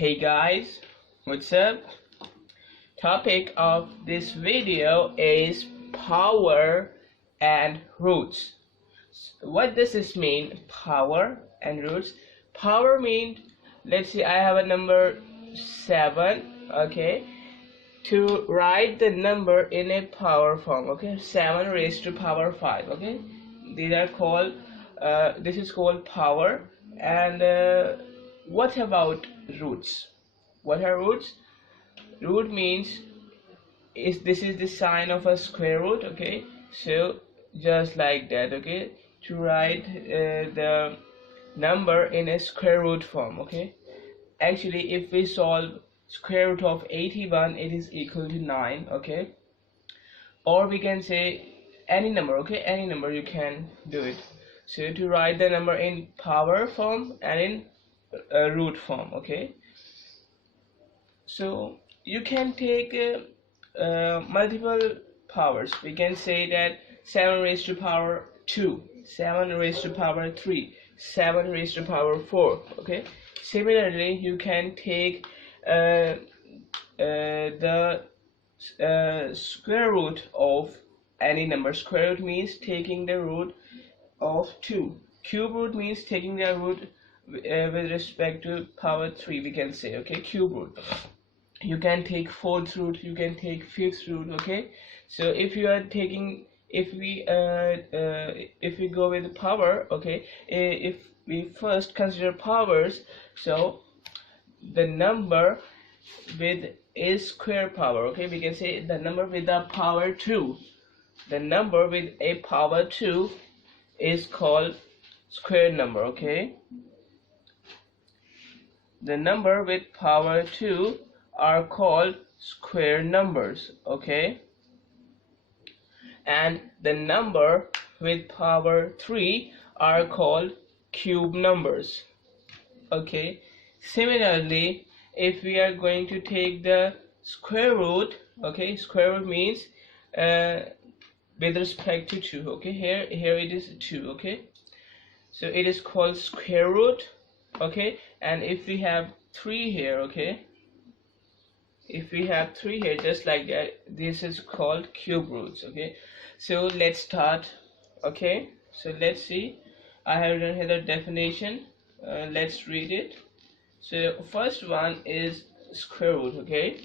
Hey guys, what's up? Topic of this video is power and roots. What does this mean? Power and roots. Power means, let's say I have a number 7, okay? To write the number in a power form, okay? 7 raised to power 5, okay? These are called, this is called power. And what about roots? What are roots? Root means this is the sign of a square root, okay? So just like that, okay? To write the number in a square root form, okay? Actually, if we solve square root of 81, it is equal to 9, okay? Or we can say any number, okay? Any number you can do it. So to write the number in power form and in root form, okay? So you can take multiple powers. We can say that 7 raised to power 2, 7 raised to power 3, 7 raised to power 4, okay? Similarly, you can take the square root of any number. Square root means taking the root of 2. Cube root means taking the root with respect to power 3, we can say, okay? Cube root. You can take 4th root, you can take 5th root, okay? So if you are taking, if we go with the power, okay, if we first consider powers, so the number with a square power, okay, we can say the number with the power 2, the number with a power 2 is called square number, okay? The number with power 2 are called square numbers, okay? And the number with power 3 are called cube numbers, okay? Similarly, if we are going to take the square root, okay, square root means with respect to 2, okay? Here it is 2, okay? So it is called square root, okay? And if we have 3 here, okay, if we have 3 here, just like that, this is called cube roots, okay? So let's start, okay? So let's see, I have written here the definition. Let's read it. So first one is square root, okay?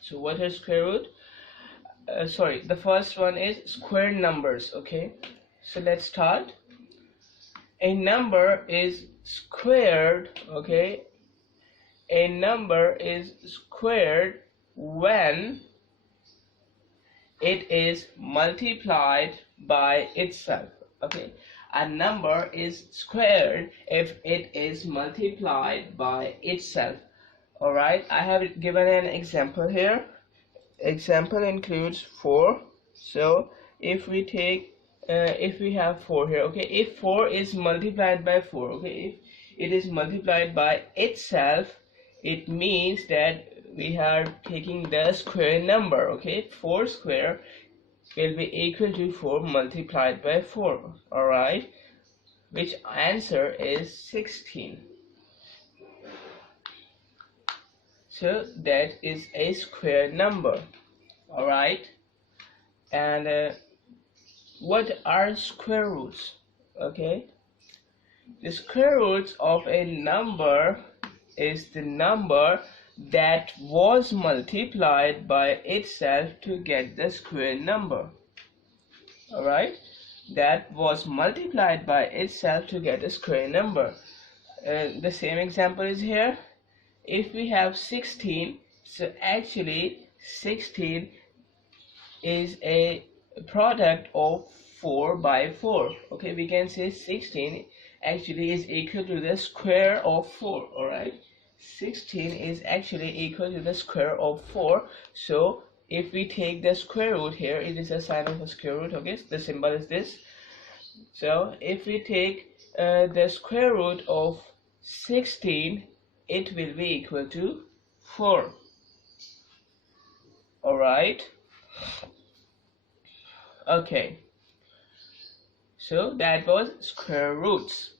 So what is square root? The first one is square numbers, okay? So let's start. A number is squared, okay? A number is squared when it is multiplied by itself, okay? A number is squared if it is multiplied by itself. All right, I have given an example here. Example includes 4. So if we take if we have 4 here, okay, if 4 is multiplied by 4, okay, if it is multiplied by itself, it means that we are taking the square number, okay? 4 square will be equal to 4 multiplied by 4, all right? Which answer is 16. So that is a square number, all right? And what are square roots? Okay, the square roots of a number is the number that was multiplied by itself to get the square number. All right, that was multiplied by itself to get a square number. The same example is here. If we have 16, so actually 16 is a product of 4 by 4, okay? We can say 16 actually is equal to the square of 4, all right? 16 is actually equal to the square of 4. So if we take the square root here, it is a sign of a square root, okay? The symbol is this. So if we take the square root of 16, it will be equal to 4, all right? Okay, so that was square roots.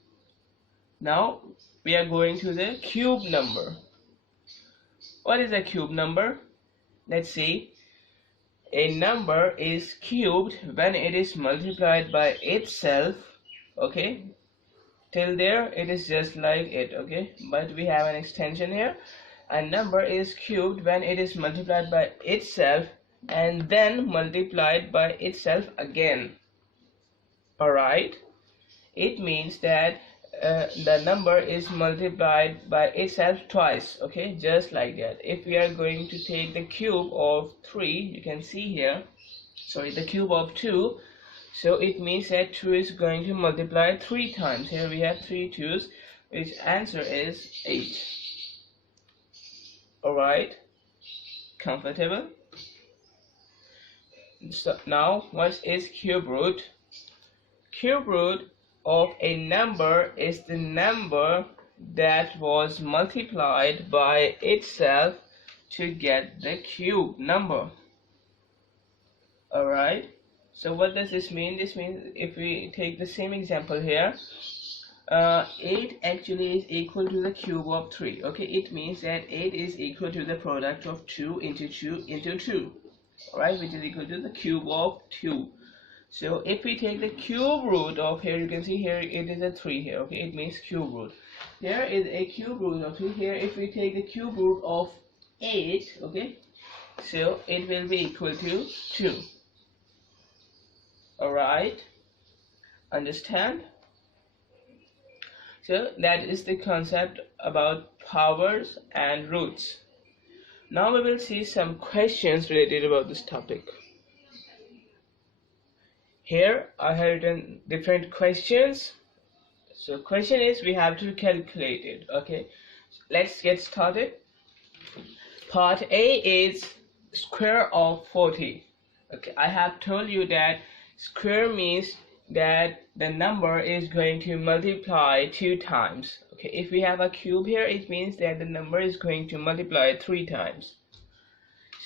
Now we are going to the cube number. What is a cube number? Let's see. A number is cubed when it is multiplied by itself. Okay, till there it is just like it. Okay, but we have an extension here. A number is cubed when it is multiplied by itself and then multiplied by itself again. Alright, it means that the number is multiplied by itself twice. Okay, just like that. If we are going to take the cube of 3, you can see here, sorry, the cube of 2, so it means that 2 is going to multiply 3 times. Here we have 3 2's, which answer is 8. Alright, comfortable? So now what is cube root? Cube root of a number is the number that was multiplied by itself to get the cube number. Alright, so what does this mean? This means if we take the same example here, 8 actually is equal to the cube of 3. Okay, it means that 8 is equal to the product of 2 into 2 into 2. Alright, which is equal to the cube of 2. So if we take the cube root of, here you can see here it is a 3 here. Okay, it means cube root. There is a cube root of 3 here. If we take the cube root of 8, okay, so it will be equal to 2. Alright, understand? So that is the concept about powers and roots. Now we will see some questions related about this topic. Here I have written different questions. So question is, we have to calculate it. Okay, let's get started. Part A is square of 40. Okay, I have told you that square means that the number is going to multiply 2 times. Okay, if we have a cube here, it means that the number is going to multiply 3 times.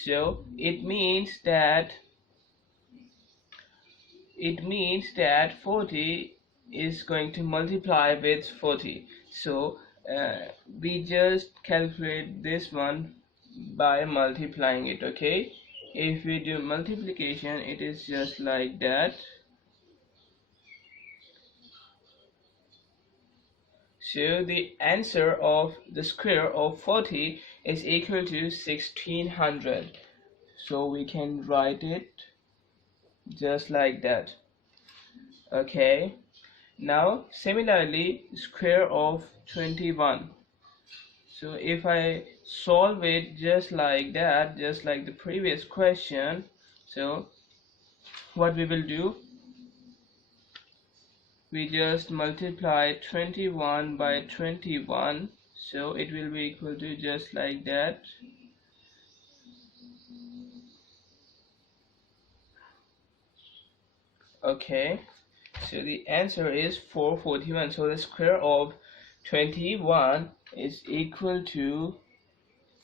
So it means that 40 is going to multiply with 40. So we just calculate this one by multiplying it. Okay, if we do multiplication, it is just like that. So the answer of the square of 40 is equal to 1600. So we can write it just like that. Okay, now similarly square of 21. So if I solve it just like that, just like the previous question, so what we will do, we just multiply 21 by 21, so it will be equal to just like that. Okay, so the answer is 441. So the square of 21 is equal to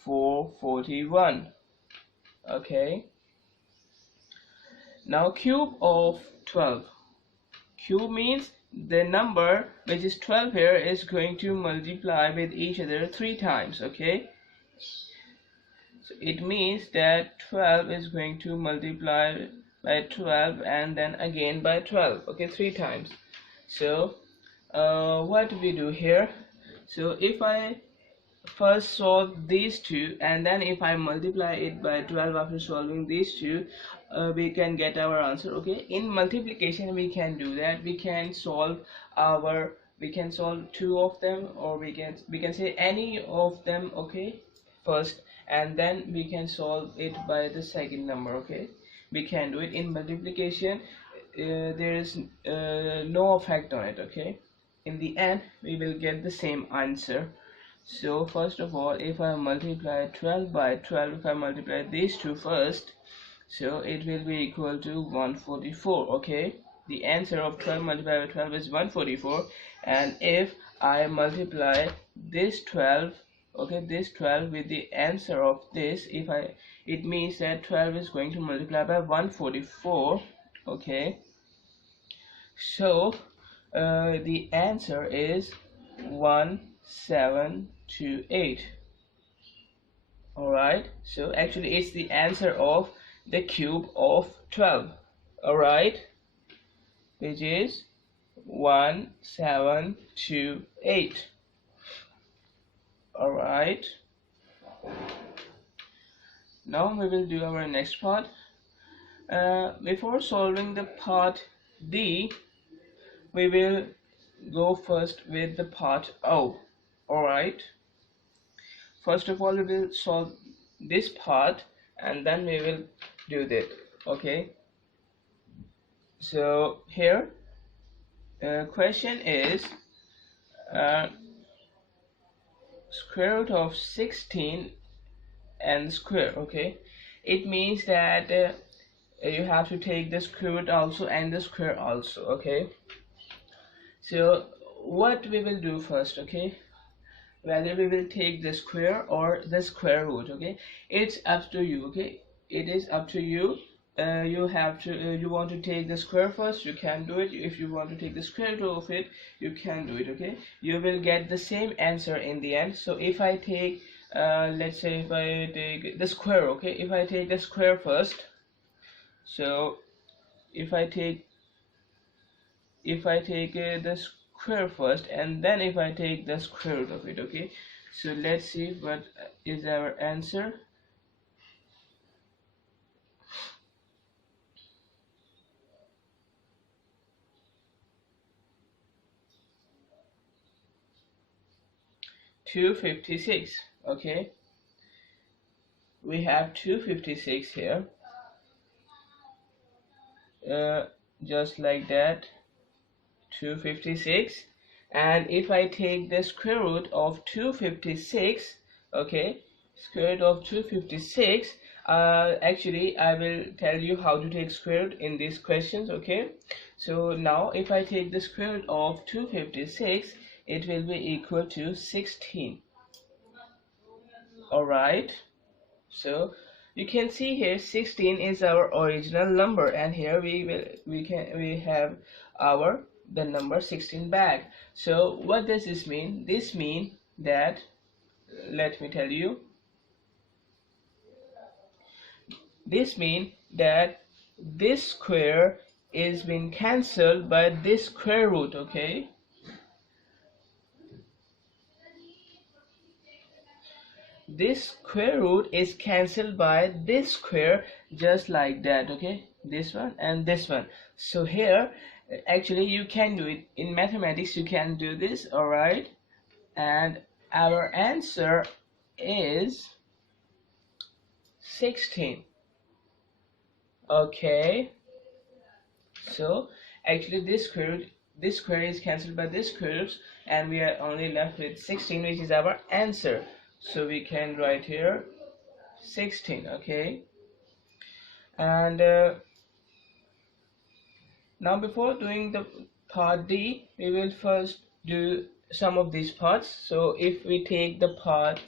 441. Okay, now cube of 12. Cube means the number which is 12 here is going to multiply with each other 3 times. Okay, so it means that 12 is going to multiply by 12 and then again by 12. Okay, 3 times. So what do we do here? So if I first solve these two and then if I multiply it by 12 after solving these two, we can get our answer. Okay, in multiplication we can do that. We can solve 2 of them, or we can say any of them, okay, first, and then we can solve it by the second number. Okay, we can do it. In multiplication there is no effect on it. Okay, in the end we will get the same answer. So first of all, if I multiply 12 by 12, if I multiply these two first, so it will be equal to 144. Okay, the answer of 12 multiplied by 12 is 144. And if I multiply this 12, okay, this 12 with the answer of this, it means that 12 is going to multiply by 144. Okay, so the answer is 1728. Alright, so actually it's the answer of the cube of 12. Alright, which is 1728. Alright, now we will do our next part. Before solving the part D, we will go first with the part O. Alright, first of all we will solve this part and then we will do that. Okay, so here question is uh, square root of 16 and square. Okay, it means that you have to take the square root also and the square also. Okay, so what we will do first, okay, whether we will take the square or the square root, okay, it's up to you. Okay, it is up to you. You have to you want to take the square first, you can do it. If you want to take the square root of it, you can do it. Okay, you will get the same answer in the end. So if I take let's say if I take the square, okay, if I take the square first, so if I take the square first and then if I take the square root of it, okay, so let's see what is our answer. $256. Okay, we have 256 here, just like that, 256. And if I take the square root of 256, okay, square root of 256, actually I will tell you how to take square root in these questions. Okay, so now if I take the square root of 256, it will be equal to 16. Alright, so you can see here 16 is our original number, and here we have our the number 16 back. So what does this mean? This means that, let me tell you, this means that this square is being cancelled by this square root. Okay, this square root is cancelled by this square, just like that. Okay, this one and this one. So here actually you can do it in mathematics, you can do this. All right, and our answer is 16. Okay, so actually this square is cancelled by this square root and we are only left with 16, which is our answer. So we can write here 16. Okay, and now before doing the part D, we will first do some of these parts. So if we take the part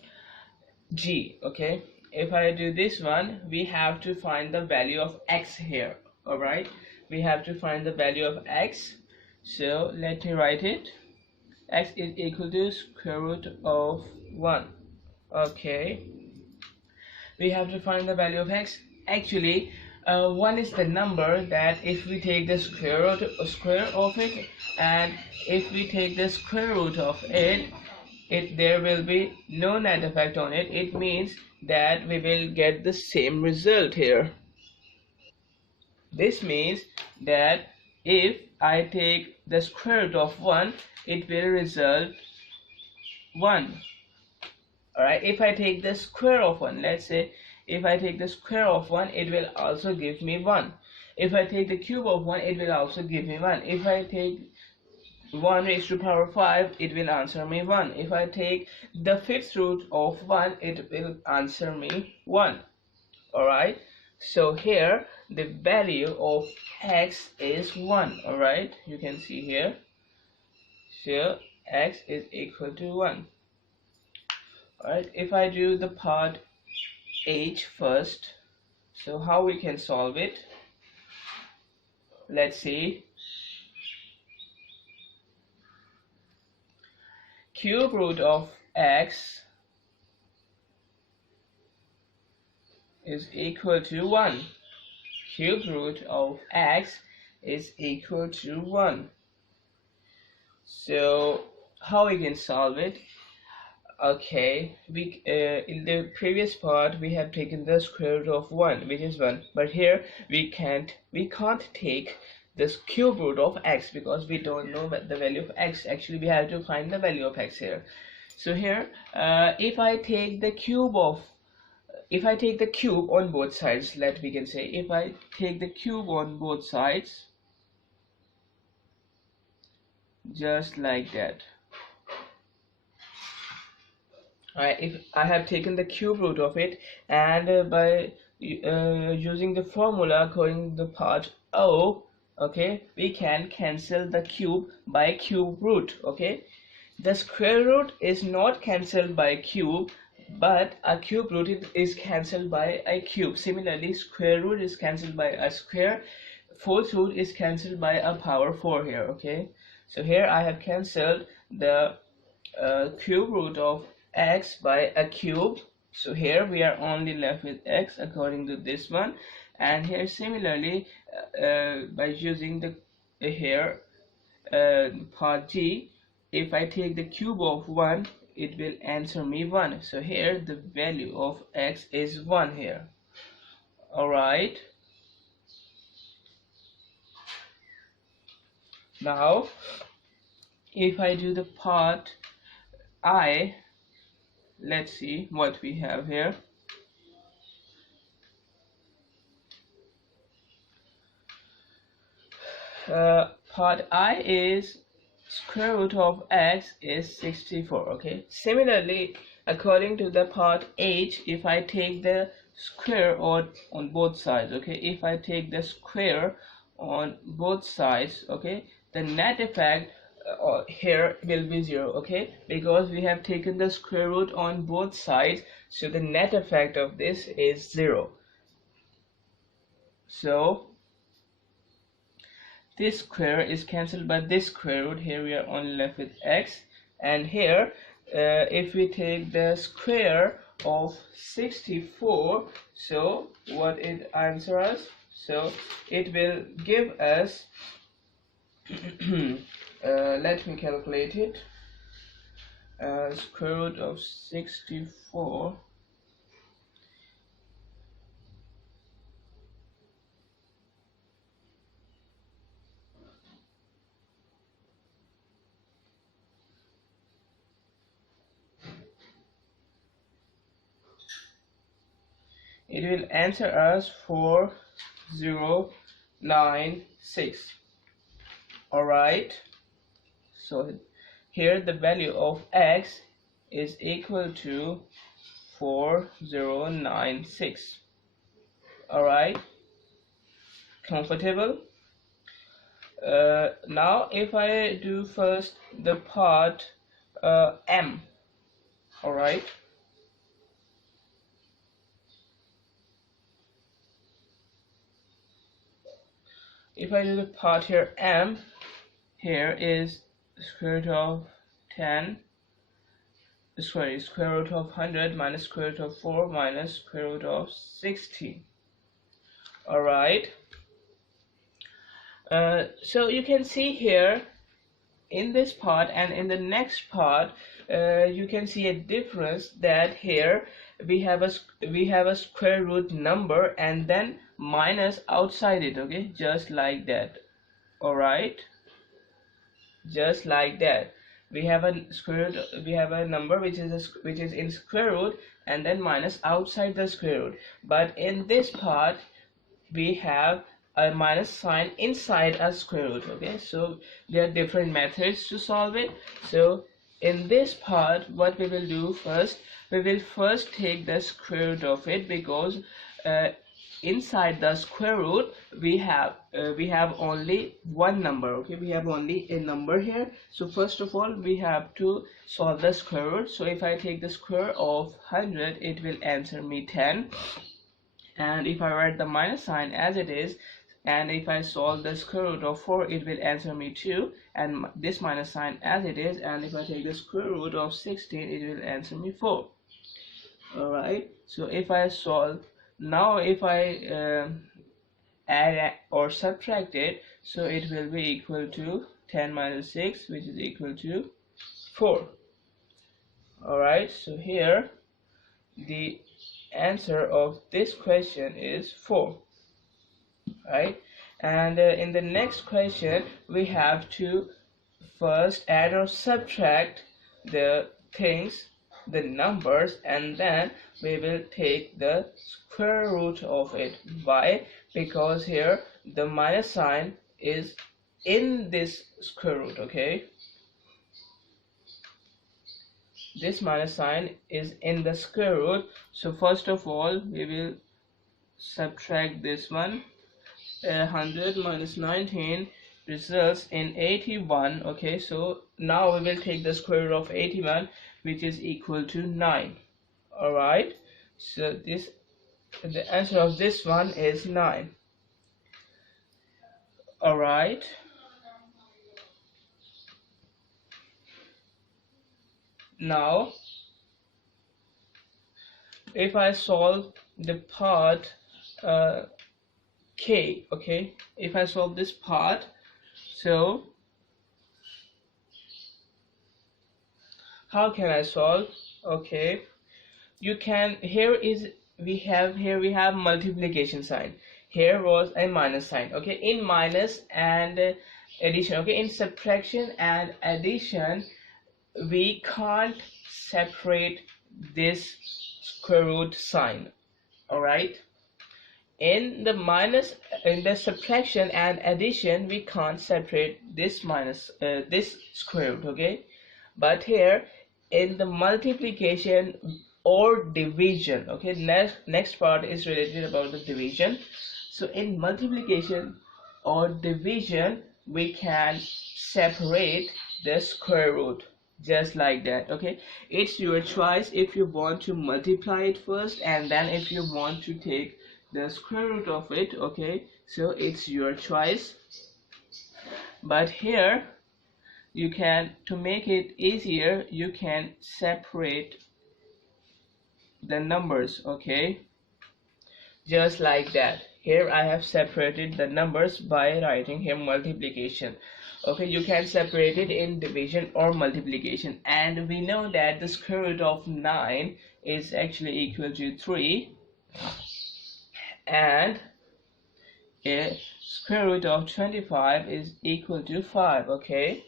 G, okay, if I do this one, we have to find the value of x here. Alright, we have to find the value of x. So let me write it. X is equal to square root of 1. Okay, we have to find the value of x. Actually 1 is the number that if we take the square of it, and if we take the square root of it, there will be no net effect on it. It means that we will get the same result here. This means that if I take the square root of 1, it will result 1. Alright, if I take the square of 1, let's say if I take the square of 1, it will also give me 1. If I take the cube of 1, it will also give me 1. If I take 1 raised to power 5, it will answer me 1. If I take the fifth root of 1, it will answer me 1. Alright, so here the value of x is 1. Alright, you can see here, so x is equal to 1. Alright, if I do the part H first, so how we can solve it? Let's see. Cube root of x is equal to 1. Cube root of x is equal to 1. So how we can solve it? Okay, we in the previous part we have taken the square root of 1, which is 1, but here we can't take this cube root of x because we don't know the value of x. Actually we have to find the value of x here. So here if I take the cube on both sides, we can say if I take the cube on both sides, just like that. If I have taken the cube root of it, and by using the formula according to the part O, okay, we can cancel the cube by cube root. Okay, the square root is not cancelled by cube, but a cube root is cancelled by a cube. Similarly, square root is cancelled by a square, fourth root is cancelled by a power 4 here. Okay, so here I have cancelled the cube root of x by a cube, so here we are only left with x according to this one. And here similarly by using the here part G, if I take the cube of 1, it will answer me 1. So here the value of x is 1 here. Alright, now if I do the part I, let's see what we have here. Part I is square root of x is 64. Okay, similarly according to the part H, if I take the square on both sides, okay, if I take the square on both sides, okay, the net effect here will be 0. Okay, because we have taken the square root on both sides, so the net effect of this is 0. So this square is cancelled by this square root. Here we are only left with x, and here if we take the square of 64, so what it answers us? So it will give us let me calculate it. Square root of 64 it will answer us 4096. Alright, so here the value of x is equal to 4096. Alright, comfortable? Now if I do first the part M. Alright, if I do the part here M, here is square root of 10, square root of 100 minus square root of 4 minus square root of 60. Alright, so you can see here in this part and in the next part you can see a difference, that here we have a square root number and then minus outside it. Okay, just like that. Alright, just like that, we have a square root, we have a number which is in square root and then minus outside the square root. But in this part we have a minus sign inside a square root. Okay, so there are different methods to solve it. So in this part what we will do first, we will first take the square root of it, because inside the square root we have only one number. Okay, we have only a number here. So first of all we have to solve the square root. So if I take the square of 100, it will answer me 10, and if I write the minus sign as it is, and if I solve the square root of 4, it will answer me 2, and this minus sign as it is, and if I take the square root of 16, it will answer me 4. Alright, so if I solve Now if I add or subtract it, so it will be equal to 10 minus 6, which is equal to 4. Alright, so here the answer of this question is 4, right? And in the next question we have to first add or subtract the things, the numbers, and then we will take the square root of it. Why? Because here the minus sign is in this square root. Okay, this minus sign is in the square root. So first of all we will subtract this one. 100 minus 19 results in 81. Okay, so now we will take the square root of 81, which is equal to 9. Alright, so the answer of this one is 9. Alright, now if I solve the part K, okay, if I solve this part, so how can I solve? Okay, you can, here we have multiplication sign, here was a minus sign. Okay, in minus and addition, okay, in subtraction and addition we can't separate this square root sign. All right, in the subtraction and addition we can't separate this minus this square root. Okay, but here in the multiplication or division, okay, next part is related about the division. So in multiplication or division we can separate the square root just like that. Okay, it's your choice if you want to multiply it first and then if you want to take the square root of it. Okay, so it's your choice, but here you can, to make it easier, you can separate the numbers. Okay, just like that. Here I have separated the numbers by writing here multiplication. Okay, you can separate it in division or multiplication, and we know that the square root of 9 is actually equal to 3, and a square root of 25 is equal to 5. Okay,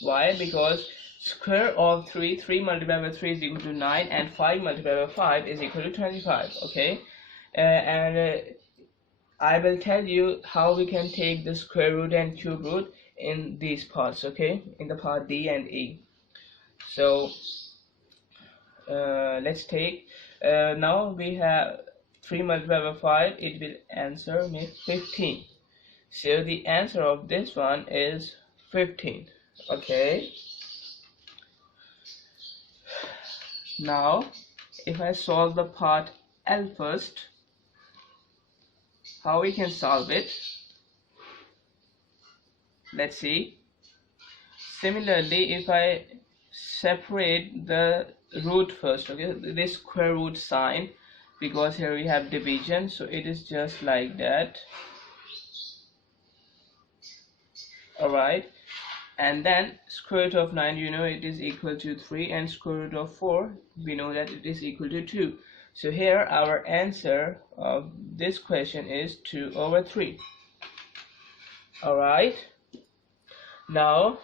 why? Because square of 3 multiplied by 3 is equal to 9, and 5 multiplied by 5 is equal to 25. Okay, and I will tell you how we can take the square root and cube root in these parts. Okay, in the part D and E. So let's take now we have 3 multiplied by 5, it will answer me 15. So the answer of this one is 15. Okay, now if I solve the part L first, how we can solve it, let's see. Similarly, if I separate the root first, okay, this square root sign, because here we have division, so it is just like that. Alright, and then square root of 9, you know it is equal to 3, and square root of 4, we know that it is equal to 2. So here our answer of this question is 2 over 3. Alright, now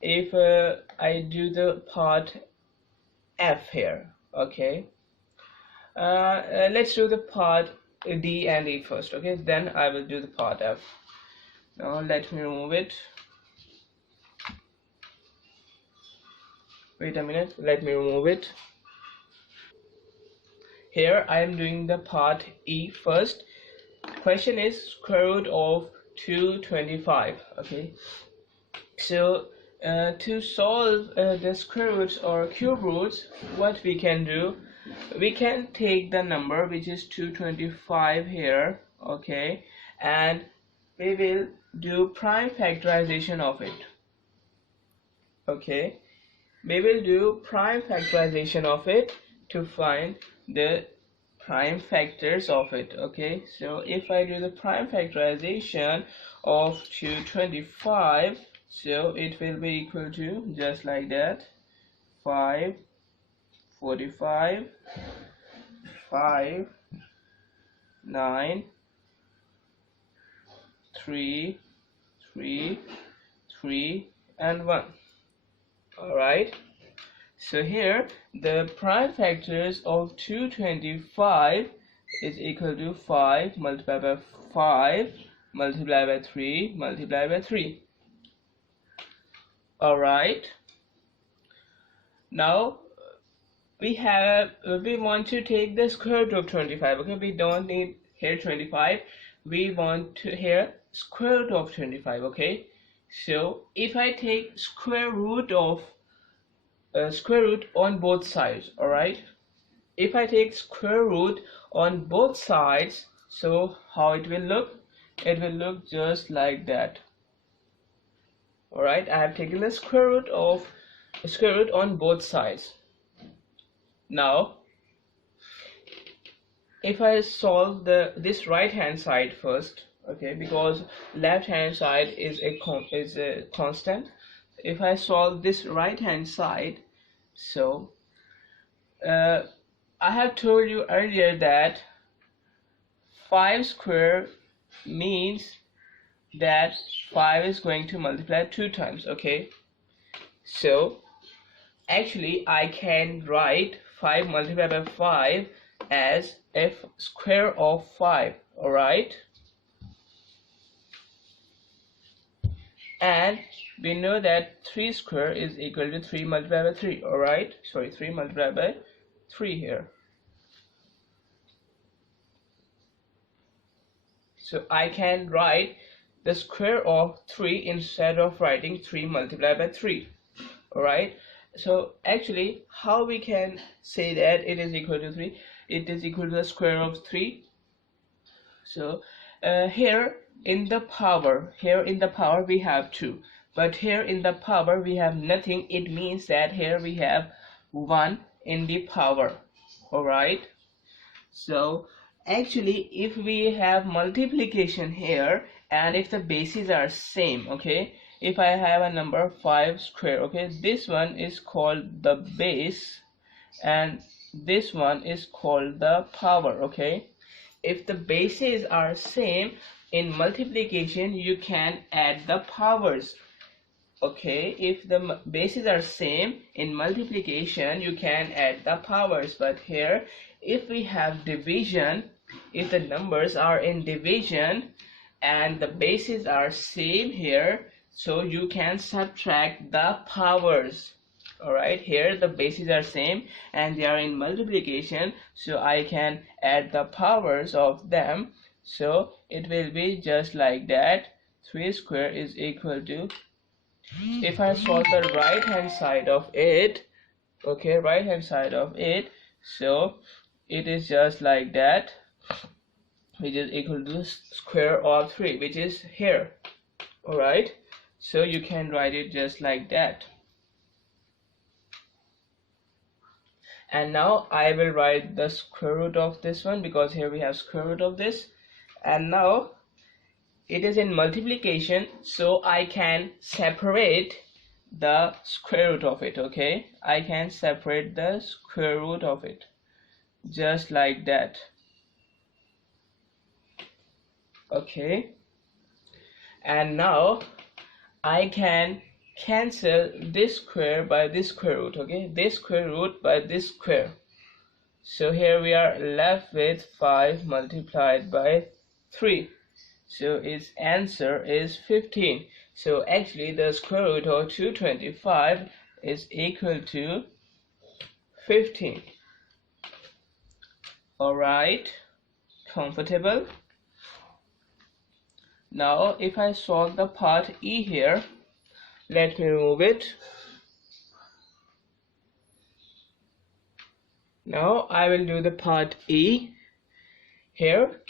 if I do the part F here, okay, let's do the part D and E first. Okay, then I will do the part F. Now let me remove it. Wait a minute, let me remove it. Here I am doing the part E first. Question is square root of 225. Okay, so to solve the square roots or cube roots, what we can do, we can take the number which is 225 here. Okay, and we will do prime factorization of it. Okay, we will do prime factorization of it to find the prime factors of it. Okay, so if I do the prime factorization of 225, so it will be equal to just like that: 5, 45, 5, 9, 3, 3, 3, and 1. Alright, so here the prime factors of 225 is equal to 5 multiplied by 5 multiplied by 3 multiplied by 3. Alright, now we want to take the square root of 25. Okay, we don't need here 25, we want to here square root of 25. Okay, so if I take square root on both sides, all right, if I take square root on both sides, so how it will look? It will look just like that. All right, I have taken the square root on both sides. Now if I solve this right hand side first, okay, because left hand side is a constant. If I solve this right hand side, so I have told you earlier that 5 square means that 5 is going to multiply 2 times. Okay, so actually I can write 5 multiplied by 5 as f square of 5. All right, and we know that 3 square is equal to 3 multiplied by 3. All right, sorry, 3 multiplied by 3 here. So I can write the square of 3 instead of writing 3 multiplied by 3. All right, so actually how we can say that it is equal to 3? It is equal to the square of 3. So here in the power we have 2, but here in the power we have nothing. It means that here we have 1 in the power. All right, so actually if we have multiplication here and if the bases are same, okay, if I have a number 5 square, okay, this one is called the base and this one is called the power. Okay, if the bases are same in multiplication, you can add the powers. Okay, if the bases are same in multiplication, you can add the powers. But here if we have division, if the numbers are in division and the bases are same here, so you can subtract the powers. All right, here the bases are same and they are in multiplication, so I can add the powers of them. So it will be just like that: 3 square is equal to, if I solve the right hand side of it, okay, right hand side of it, so it is just like that, which is equal to the square of 3, which is here. All right, so you can write it just like that. And now I will write the square root of this one, because here we have square root of this, and now it is in multiplication, so I can separate the square root of it. Okay, I can separate the square root of it just like that. Okay, and now I can cancel this square by this square root. Okay, this square root by this square, so here we are left with 5 multiplied by 3, so its answer is 15. So actually the square root of 225 is equal to 15. All right, comfortable? Now if I solve the part E here, let me remove it. Now I will do the part E here.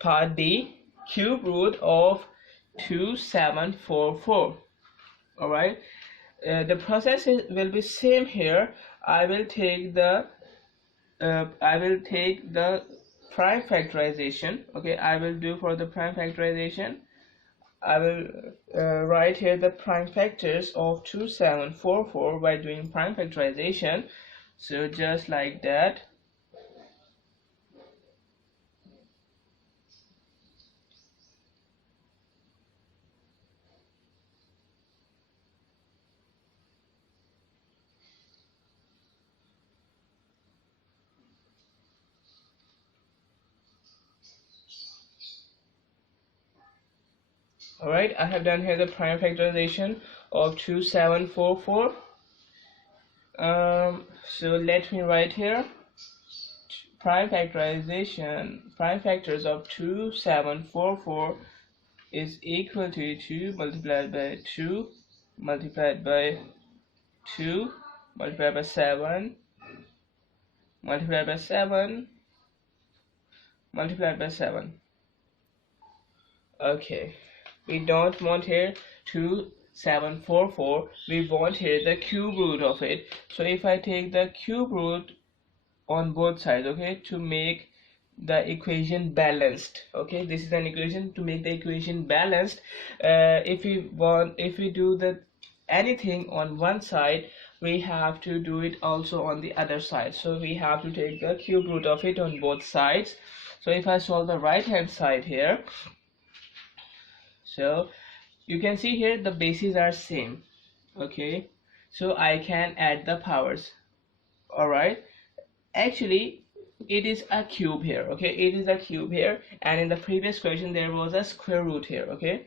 Part D, cube root of 2744. All right, the process will be same here. I will take the I will take the prime factorization. Okay, I will do for the prime factorization. I will write here the prime factors of 2744 by doing prime factorization. So just like that. Alright, I have done here the prime factorization of 2744. So let me write here prime factors of 2744 is equal to 2 multiplied by 2 multiplied by 2 multiplied by 7 multiplied by 7 multiplied by 7. Okay, we don't want here 2744, we want here the cube root of it. So if I take the cube root on both sides, okay, to make the equation balanced. Okay, this is an equation to make the equation balanced. If we do the anything on one side, we have to do it also on the other side. So we have to take the cube root of it on both sides. So if I solve the right hand side here, so you can see here the bases are same. Okay, so I can add the powers. All right, actually it is a cube here. Okay, it is a cube here, and in the previous question there was a square root here. Okay,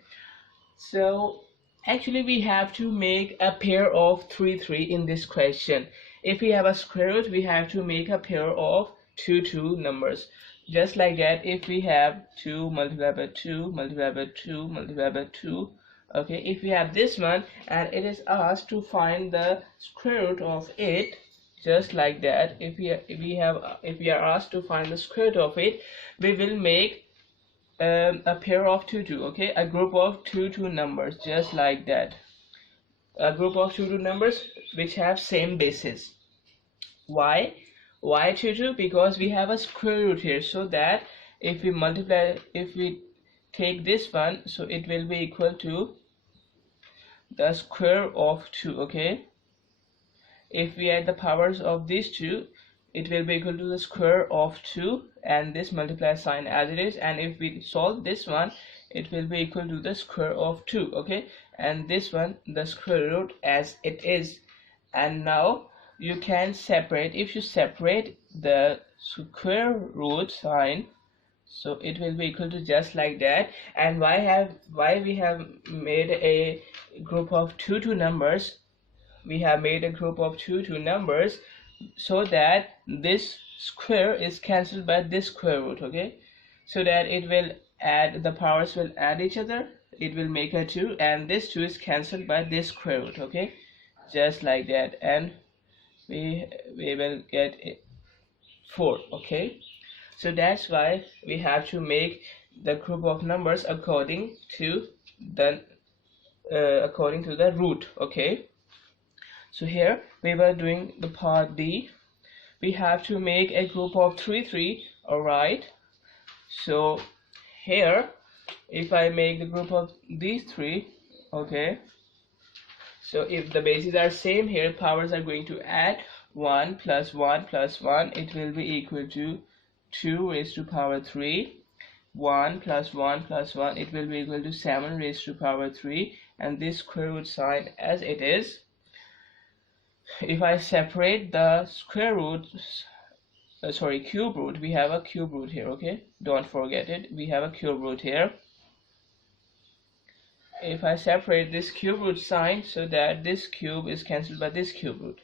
so actually we have to make a pair of 3 in this question. If we have a square root, we have to make a pair of 2 numbers. Just like that, if we have 2 multiplied by 2 multiplied by 2 multiplied by 2, okay, if we have this one and it is asked to find the square root of it, just like that, if we are asked to find the square root of it, we will make a pair of 2, okay, a group of 2 numbers, just like that, a group of 2 numbers which have same basis. Why 2? Because we have a square root here, so that if we take this one, so it will be equal to the square of 2. Okay, if we add the powers of these two, it will be equal to the square of 2 and this multiply sign as it is, and if we solve this one, it will be equal to the square of 2. Okay, and this one the square root as it is. And now you can separate, if you separate the square root sign, so it will be equal to just like that. And why we have made a group of 2 numbers, we have made a group of 2 numbers, so that this square is cancelled by this square root. Okay, so that it will add, the powers will add each other, it will make a 2, and this 2 is cancelled by this square root. Okay, just like that, and we will get 4. Okay, so that's why we have to make the group of numbers according to the root. Okay, so here we were doing the part D. We have to make a group of 3. All right, so here if I make the group of these 3, okay, so if the bases are same, here powers are going to add 1 plus 1 plus 1, it will be equal to 2 raised to power 3. 1 plus 1 plus 1, it will be equal to 7 raised to power 3, and this square root sign as it is. If I separate the square root, cube root, we have a cube root here. Okay, don't forget it, we have a cube root here. If I separate this cube root sign, so that this cube is cancelled by this cube root,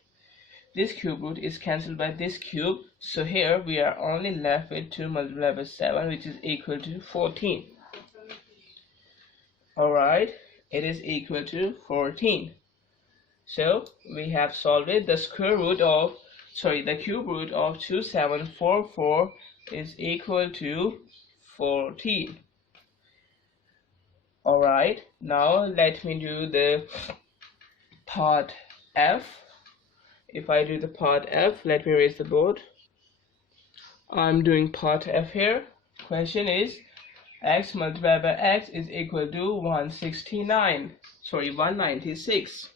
this cube root is cancelled by this cube, so here we are only left with 2 multiplied by 7, which is equal to 14. Alright, it is equal to 14. So we have solved it. The square root of, the cube root of 2744 is equal to 14. Alright, now let me do the part F. If I do the part F, let me erase the board. I'm doing part F here. Question is x multiplied by x is equal to 196.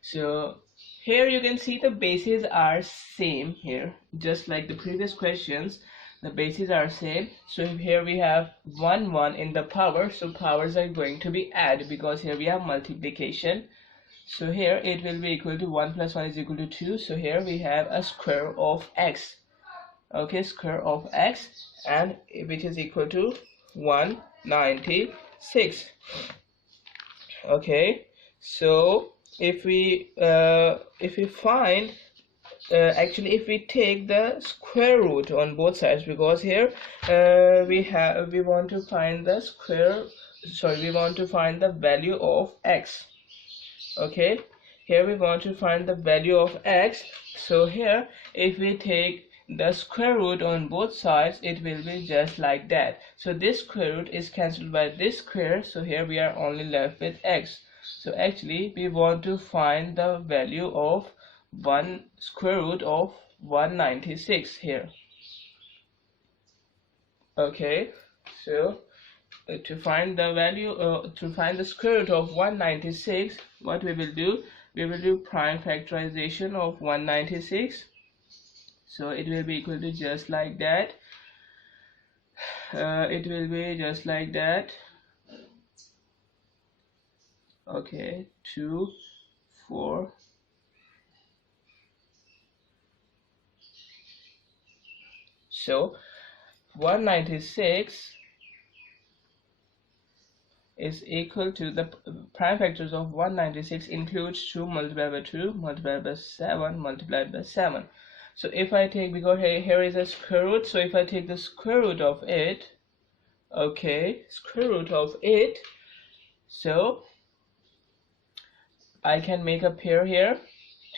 So here you can see the bases are same here, just like the previous questions. The bases are same. So here we have 1 in the power, so powers are going to be added because here we have multiplication. So here it will be equal to 1 plus 1 is equal to 2. So here we have a square of x. Okay, square of x, and which is equal to 196. Okay, so if we find actually if we take the square root on both sides, because here we want to find the we want to find the value of x. Okay, here we want to find the value of x. So here if we take the square root on both sides, it will be just like that. So this square root is cancelled by this square, so here we are only left with x. So actually we want to find the value of square root of 196 here. Okay, so to find the value, to find the square root of 196, what we will do, we will do prime factorization of 196. So it will be equal to just like that. It will be just like that. Okay, 2, 4. So 196 is equal to the prime factors of 196 includes 2 multiplied by 2 multiplied by 7 multiplied by 7. So if I take, because here is a square root, so if I take the square root of it, okay, square root of it, so I can make a pair here,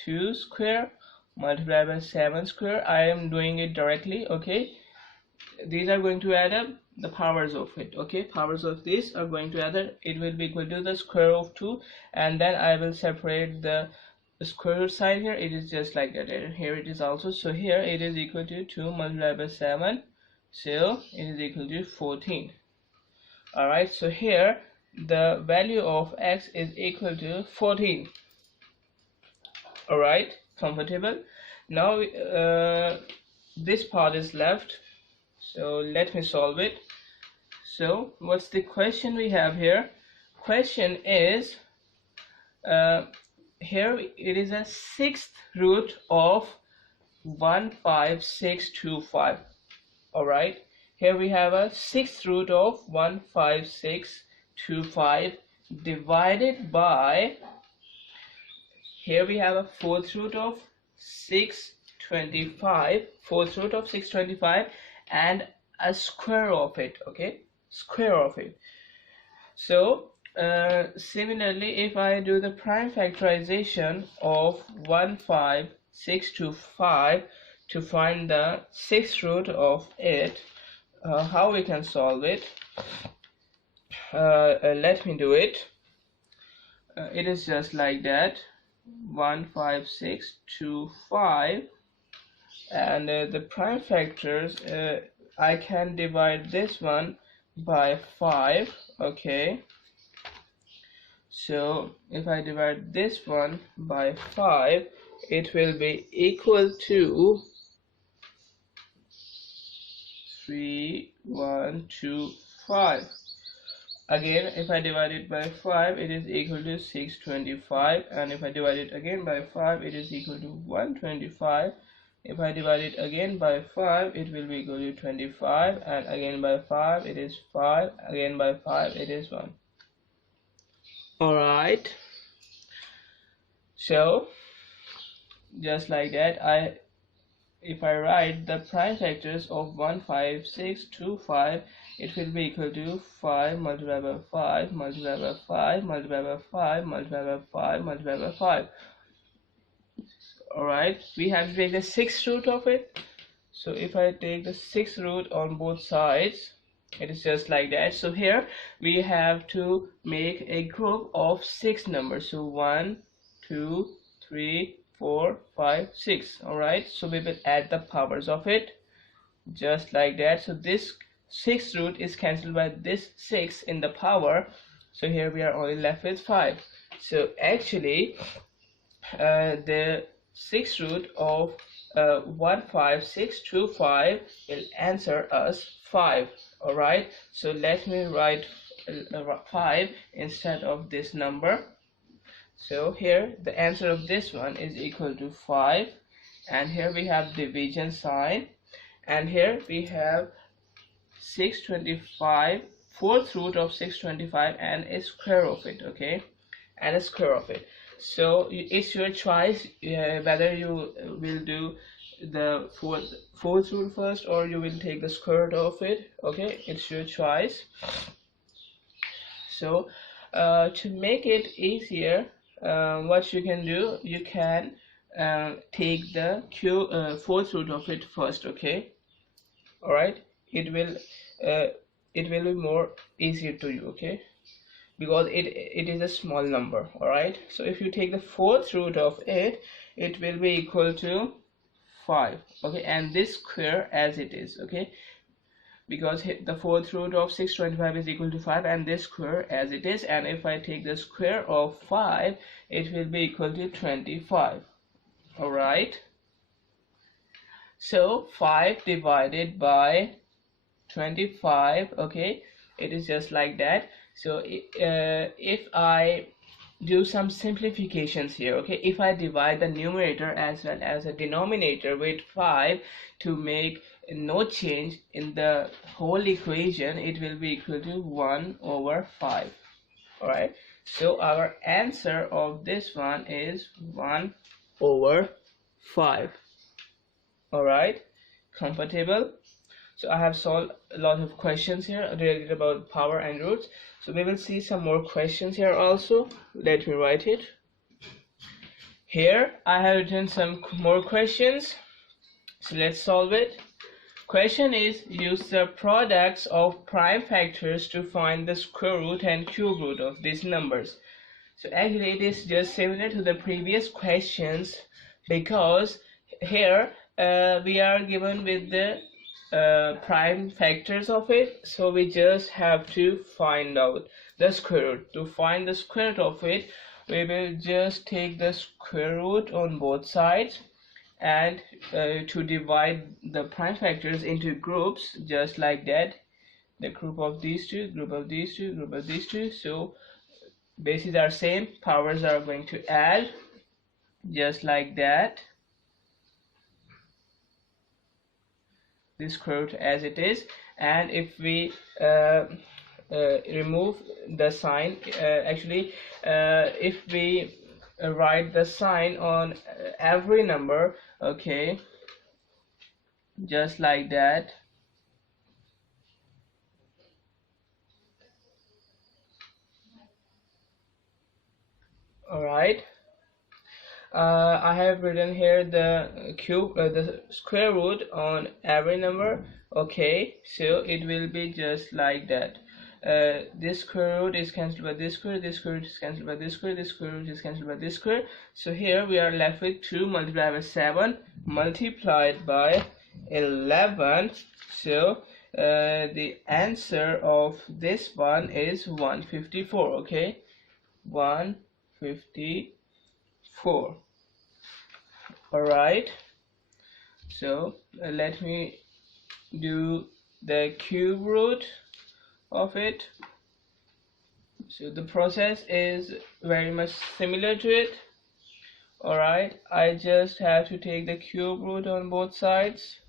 2 square multiplied by 7 square. I am doing it directly. Okay, these are going to add up the powers of it. Okay, powers of this are going to add up. It will be equal to the square of 2, and then I will separate the square root side here. It is just like that. Here it is also. So here it is equal to 2 multiplied by 7, so it is equal to 14. Alright, so here the value of x is equal to 14. Alright, comfortable. Now this part is left, so let me solve it. So what's the question we have here? Question is here it is a sixth root of 15625. all right, here we have a sixth root of 15625 divided by, here we have a fourth root of 625 and a square of it. Okay, square of it. So similarly, if I do the prime factorization of 15625 to find the sixth root of it, how we can solve it? Let me do it. It is just like that, 15625, and the prime factors, I can divide this one by 5. Okay, so if I divide this one by 5, it will be equal to 3125. Again, if I divide it by 5, it is equal to 625, and if I divide it again by 5, it is equal to 125. If I divide it again by 5, it will be equal to 25, and again by 5 it is 5, again by 5 it is 1. Alright, so just like that, if I write the prime factors of 15625, it will be equal to 5 multiplied by 5 multiplied by 5 multiplied by 5 multiplied by 5 multiplied by 5. Alright, we have to take the sixth root of it. So if I take the sixth root on both sides, it is just like that. So here we have to make a group of 6 numbers. So 1, 2, 3, 4, 5, 6. Alright, so we will add the powers of it. just like that. So this 6 root is cancelled by this 6 in the power, so here we are only left with 5. So actually the 6 root of 15625 will answer us 5. Alright, so let me write 5 instead of this number. So here the answer of this one is equal to 5, and here we have division sign, and here we have 625, fourth root of 625 and a square of it, okay, and a square of it. So it's your choice whether you will do the fourth root first or you will take the square root of it, okay, it's your choice. So to make it easier, what you can do, you can take the fourth root of it first, okay. All right, it will be more easier to you, okay, because it is a small number. All right, so if you take the fourth root of it, it will be equal to 5, okay, and this square as it is, okay, because the fourth root of 625 is equal to 5, and this square as it is, and if I take the square of 5, it will be equal to 25. All right, so 5 divided by 25, okay, it is just like that. So if I do some simplifications here, okay, if I divide the numerator as well as the denominator with 5 to make no change in the whole equation, it will be equal to 1 over 5. All right, so our answer of this one is 1 over 5. All right, comfortable? So I have solved a lot of questions here related about power and roots. So we will see some more questions here also. Let me write it. Here I have written some more questions. So let's solve it. Question is, use the products of prime factors to find the square root and cube root of these numbers. So actually it is just similar to the previous questions, because here we are given with the prime factors of it, so we just have to find out the square root. To find the square root of it, we will just take the square root on both sides, and to divide the prime factors into groups, just like that, the group of these two, group of these two, group of these two. So bases are same, powers are going to add, just like that, this square root as it is. And if we remove the sign, if we write the sign on every number, okay, just like that, all right. I have written here the the square root on every number, okay, so it will be just like that. This square root is cancelled by this square, this square root is cancelled by this square, this square root is cancelled by this square. So here we are left with 2 multiplied by 7 multiplied by 11. So the answer of this one is 154, okay, 154. All right, so let me do the cube root of it. So the process is very much similar to it. All right, I just have to take the cube root on both sides.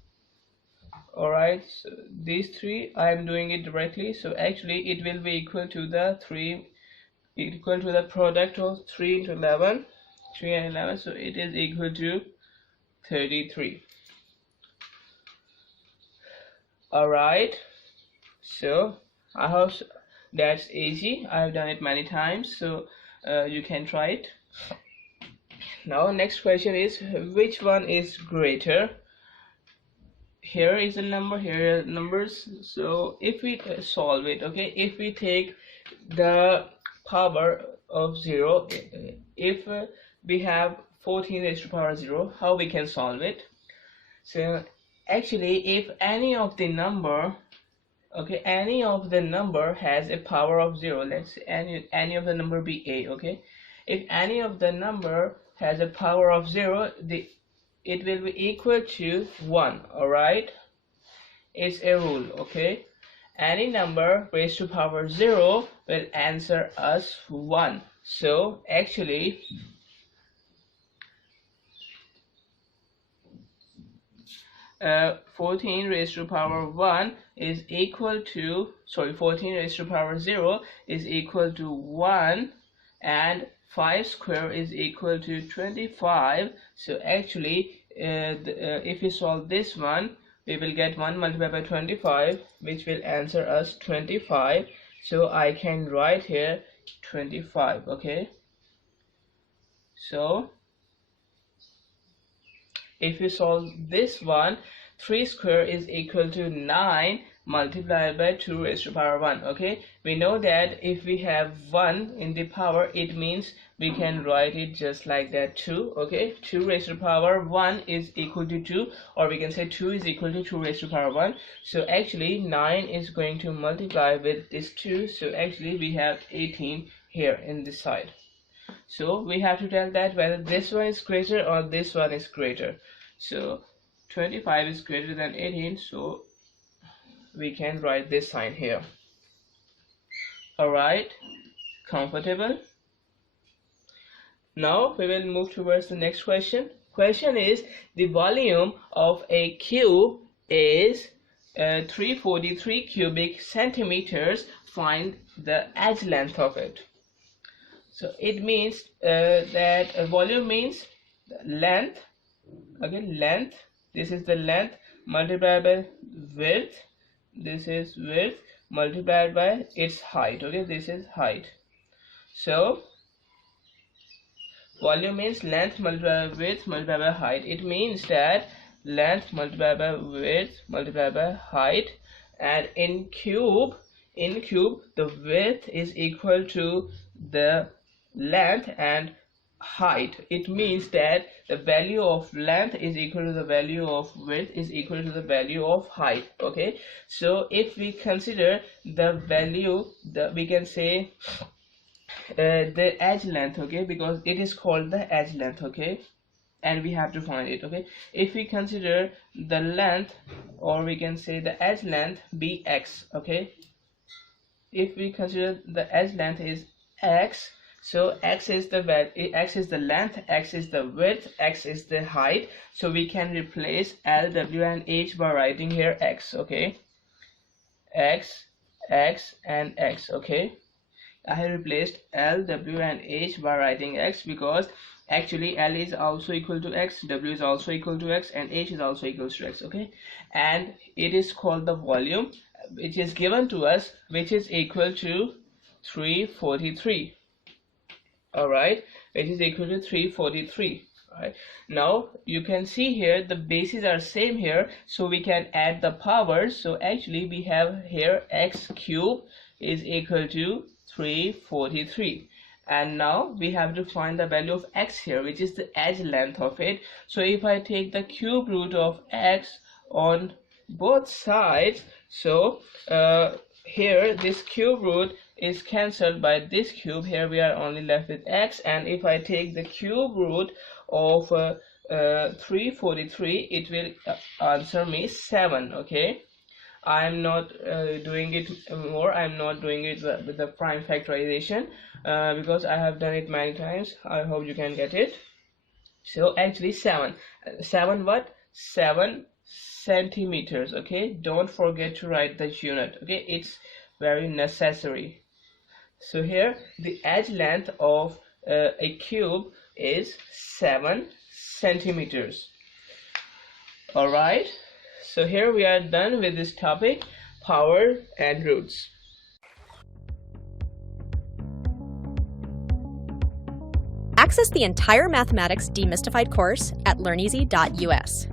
All right, so these three I am doing it directly, so actually it will be equal to the product of 3 into 11, 3 and 11, so it is equal to 33. All right, so I hope that's easy. I have done it many times, so you can try it. Now next question is, which one is greater? Here is a number, here are numbers. So if we solve it, okay, if we take the power of 0, if we have 14 raised to power 0, how we can solve it? So actually if any of the number, okay, any of the number has a power of 0, let's say any of the number be a, okay, if any of the number has a power of 0, it will be equal to 1. All right, it's a rule, okay, any number raised to power 0 will answer us 1. So actually 14 raised to power 1 is equal to, 14 raised to power 0 is equal to 1, and 5 square is equal to 25. So actually if we solve this one, we will get 1 multiplied by 25, which will answer us 25. So I can write here 25, okay. So if we solve this one, 3 square is equal to 9 multiplied by 2 raised to power 1, okay. We know that if we have 1 in the power, it means we can write it just like that, 2, okay. 2 raised to power 1 is equal to 2, or we can say 2 is equal to 2 raised to power 1. So actually 9 is going to multiply with this 2, so actually we have 18 here in this side. So we have to tell that whether this one is greater or this one is greater. So 25 is greater than 18, so we can write this sign here. Alright, comfortable? Now we will move towards the next question. Question is, the volume of a cube is 343 cubic centimeters. Find the edge length of it. So it means that volume means length, again length, this is the length multiplied by width, this is width multiplied by its height, okay, this is height. So volume means length multiplied by width multiplied by height. It means that length multiplied by width multiplied by height, and in cube the width is equal to the length and height. It means that the value of length is equal to the value of width is equal to the value of height, okay. So if we consider the value, we can say the edge length, okay, because it is called the edge length, okay, and we have to find it, okay. If we consider the length, or we can say the edge length be x, okay, if we consider the edge length is x, so x is the length, x is the width, x is the height. So we can replace L, W and H by writing here x, okay, x, x and x, okay. I have replaced L, W and H by writing x because actually L is also equal to x, W is also equal to x, and H is also equal to x, okay. And it is called the volume which is given to us, which is equal to 343. All right, which is equal to 343. All right, now you can see here the bases are same here, so we can add the powers. So actually we have here x cube is equal to 343, and now we have to find the value of x here, which is the edge length of it. So if I take the cube root of x on both sides, so here this cube root is cancelled by this cube, here we are only left with x, and if I take the cube root of 343, it will answer me 7, okay. I'm not doing it more, I'm not doing it with the prime factorization because I have done it many times. I hope you can get it. So actually 7 what? 7 centimeters, okay. Don't forget to write the unit, okay, it's very necessary. So here the edge length of a cube is 7 centimeters. All right, so here we are done with this topic, power and roots. Access the entire mathematics demystified course at learneasy.us.